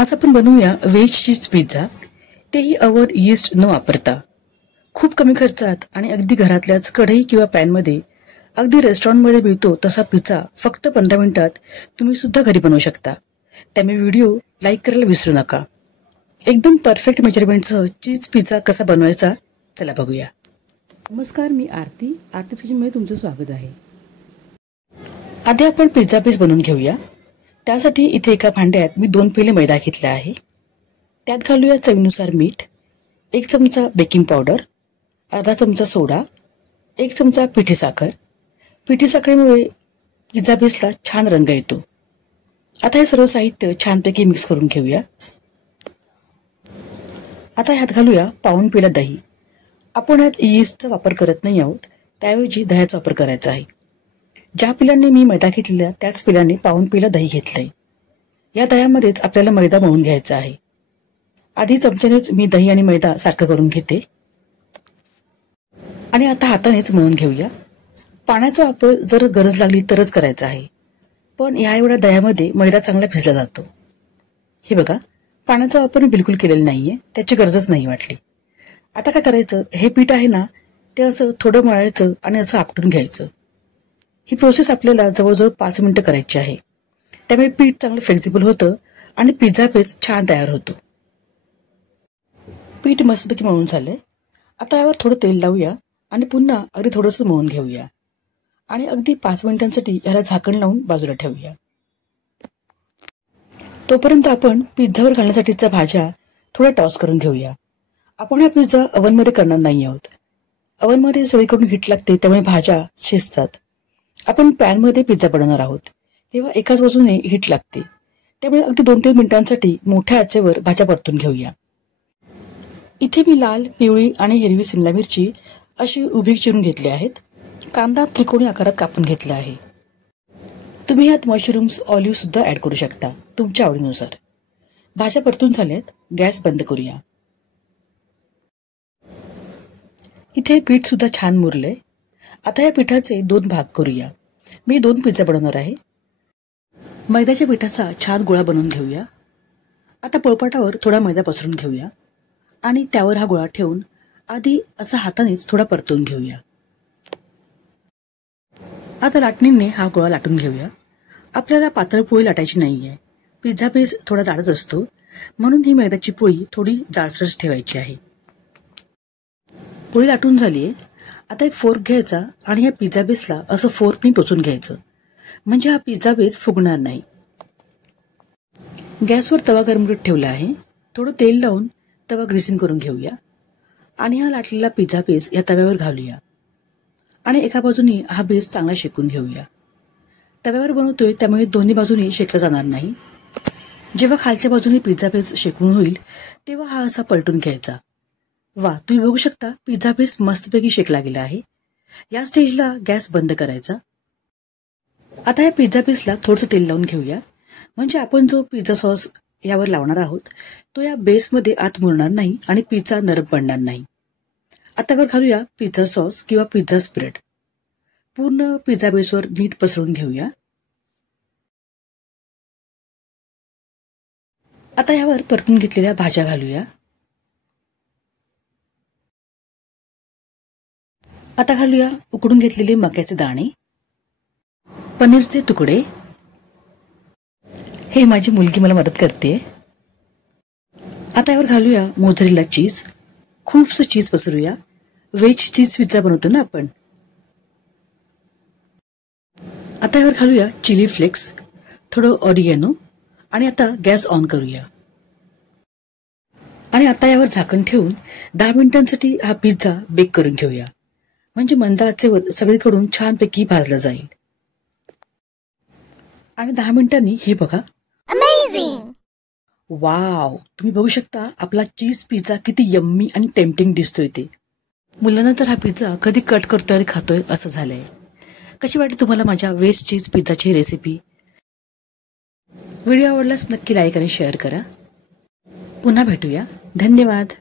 आज आपण बनवूया व्हेज चीज पिझ्झा, तेही ओव्हन यीस्ट न वापरता. खूप कमी खर्चात आणि अगदी घरातल्याच कढई किंवा पॅनमध्ये अगदी रेस्टॉरंटमध्ये मिळतो तसा पिझ्झा फक्त 15 मिनिटात तुम्ही सुद्धा घरी बनवू शकता. त्यामुळे व्हिडिओ लाईक करायला विसरू नका. एकदम परफेक्ट मेजरमेंटसह चीज पिझ्झा कसा बनवायचा चला बघूया. नमस्कार, मी आरती किचनमध्ये तुमचं स्वागत आहे. आधी आपण पिझ्झा बेस बनवून घेऊया. त्यासाठी इथे एका भांड्यात मी 2 पेले मैदा घेतला आहे. त्यात घालूया चवीनुसार मीठ, 1 चमचा बेकिंग पावडर, अर्धा चमचा सोडा, 1 चमचा पिठी साखर. पिठी साखरेमुळे पिझ्झा बेसला छान रंग येतो. आता हे सर्व साहित्य छानपैकी मिक्स करून घेऊया. आता ह्यात घालूया पाऊण पेला दही. आपण ह्यात यीस्टचा वापर करत नाही आहोत, त्याऐवजी दह्याचा वापर करायचा आहे. ज्या पिलांनी मी मैदा घेतलेला त्याच पिलांनी पाऊण पेला दही घेतलंय. या दह्यामध्येच आपल्याला मैदा मळून घ्यायचा आहे. आधी चमच्यानेच मी दही आणि मैदा सारखं करून घेते आणि आता हातानेच मळून घेऊया. पाण्याचा वापर जर गरज लागली तरच करायचा आहे, पण या एवढ्या दह्यामध्ये मैदा चांगला भिजला जातो. हे बघा, पाण्याचा वापर मी बिलकुल केलेला नाहीये, त्याची गरजच नाही वाटली. आता काय करायचं, हे पीठ आहे ना ते असं थोडं मळायचं आणि असं आपटून घ्यायचं. ही प्रोसेस आपल्याला जवळजवळ 5 मिनिटं करायची आहे. त्यामुळे पीठ चांगलं फ्लेक्झिबल होतं आणि पिझ्झा बेस छान तयार होतो. पीठ मस्तपैकी मळून झालंय. आता यावर थोडं तेल लावूया आणि पुन्हा अगदी थोडंसं मळून घेऊया आणि अगदी 5 मिनिटांसाठी याला झाकण लावून बाजूला ठेवूया. तोपर्यंत आपण पिझ्झावर घालण्यासाठीच्या भाज्या थोड्या टॉस करून घेऊया. आपण हा पिझ्झा ओव्हनमध्ये करणार नाही आहोत. ओव्हनमध्ये सगळीकडून हीट लागते, त्यामुळे भाज्या शिजतात. आपण पॅनमध्ये पिझ्झा बनवणार आहोत, तेव्हा एकाच बाजूने हीट लागते. त्यामुळे अगदी 2-3 मिनिटांसाठी मोठ्या आचेवर भाज्या परतून घेऊया. इथे मी लाल, पिवळी आणि हिरवी सिमला मिरची अशी उभी चिरून घेतली आहेत. कांदा त्रिकोणी आकारात कापून घेतला आहे. तुम्ही यात मशरूम्स, ऑलिव्ह सुद्धा ऍड करू शकता तुमच्या आवडीनुसार. भाज्या परतून झाल्यात, गॅस बंद करूया. इथे पीठ सुद्धा छान मुरलंय. आता या पिठाचे 2 भाग करूया. मी 2 पिझ्झा बनवणार आहे. मैद्याच्या पिठाचा छान गोळा बनवून घेऊया. आता पोळपाटावर थोडा मैदा पसरून घेऊया आणि त्यावर हा गोळा ठेवून आधी असा हातानेच थोडा परतवून घेऊया. आता लाटणीने हा गोळा लाटून घेऊया. आपल्याला पातळ पोळी लाटायची नाहीये. पिझ्झा बेस थोडा जाडच असतो, म्हणून ही मैद्याची पोळी थोडी जाडसरच ठेवायची आहे. पोळी लाटून झालीये. आता एक फोर्क घ्यायचा आणि या पिझ्झा बेसला असं फोर्कने टोचून घ्यायचं, म्हणजे हा पिझ्झा बेस फुगणार नाही. गॅसवर तवा गरम करत ठेवला आहे. थोडं तेल लावून तवा ग्रीसिंग करून घेऊया आणि हा लाटलेला पिझ्झा बेस या तव्यावर घालूया आणि एका बाजूने हा बेस चांगला शेकून घेऊया. तव्यावर बनवतोय त्यामुळे दोन्ही बाजूने शेकला जाणार नाही. जेव्हा खालच्या बाजूने पिझ्झा बेस शेकून होईल तेव्हा हा असा पलटून घ्यायचा. वा, तुम्ही बघू शकता पिझ्झा बेस मस्तपैकी शेकला गेला आहे. या स्टेजला गॅस बंद करायचा. आता या पिझ्झा बेसला थोडंसं तेल लावून घेऊया, म्हणजे आपण जो पिझ्झा सॉस यावर लावणार आहोत तो या बेसमध्ये आत मुरणार नाही आणि पिझ्झा नरम पडणार नाही. आता वर घालूया पिझ्झा सॉस किंवा पिझ्झा स्प्रेड. पूर्ण पिझ्झा बेसवर नीट पसरून घेऊया. आता यावर परतून घेतलेल्या भाज्या घालूया. आता घालूया उकडून घेतलेले मक्याचे दाणे, पनीरचे तुकडे. हे माझी मुलगी मला मदत करते. आता यावर घालूया मोझरेला चीज. खूपसं चीज पसरूया. व्हेज चीज पिझ्झा बनवतो ना आपण. आता यावर घालूया चिली फ्लेक्स, थोडं ऑरिगॅनो आणि आता गॅस ऑन करूया. आणि आता यावर झाकण ठेवून 10 मिनिटांसाठी हा पिझ्झा बेक करून घेऊया, म्हणजे मंद आचेवर सगळीकडून छानपैकी भाजला जाईल. आणि 10 मिनिटांनी हे बघा, अमेझिंग! वाव, तुम्ही बघू शकता आपला चीज पिझ्झा किती यम्मी आणि टेम्पटिंग दिसतोय ते. मुलांना तर हा पिझ्झा कधी कट करतोय आणि खातोय असं झालंय. कशी वाटली तुम्हाला माझ्या वेज चीज पिझ्झाची रेसिपी? व्हिडिओ आवडल्यास नक्की लाईक आणि शेअर करा. पुन्हा भेटूया. धन्यवाद.